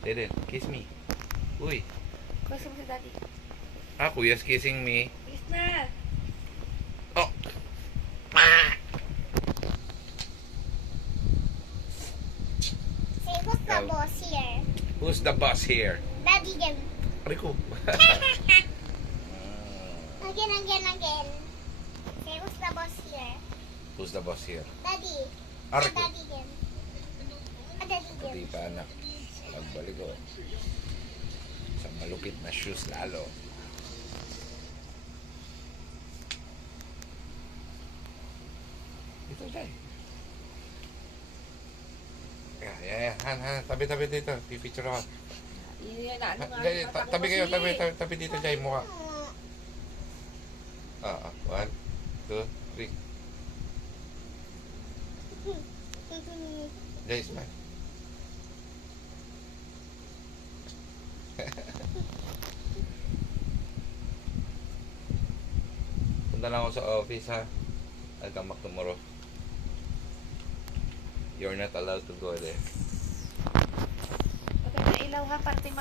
Didn't. Kiss me. Uy. Gusto mo si daddy. Kuya's kissing me. Kiss na. Oh. Ah. Say, who's the boss here? Who's the boss here? Daddy again. Rico. Again. Say, who's the boss here? Who's the boss here? Daddy. Rico. Daddy again. Daddy Pati again. ka anak. Magbalik ko. Sa malupit na shoes lalo. Ito dyan. Yeah. Han. Tabi dito. Pipicture ako. Yun na, ano nga. Tabi kayo. Tabi dito dyan. Mukha. 1, 2, 3. Jay, smile. Punta lang ako sa office, ha. I'll come back tomorrow. You're not allowed to go there. Patay na ilaw ha, parte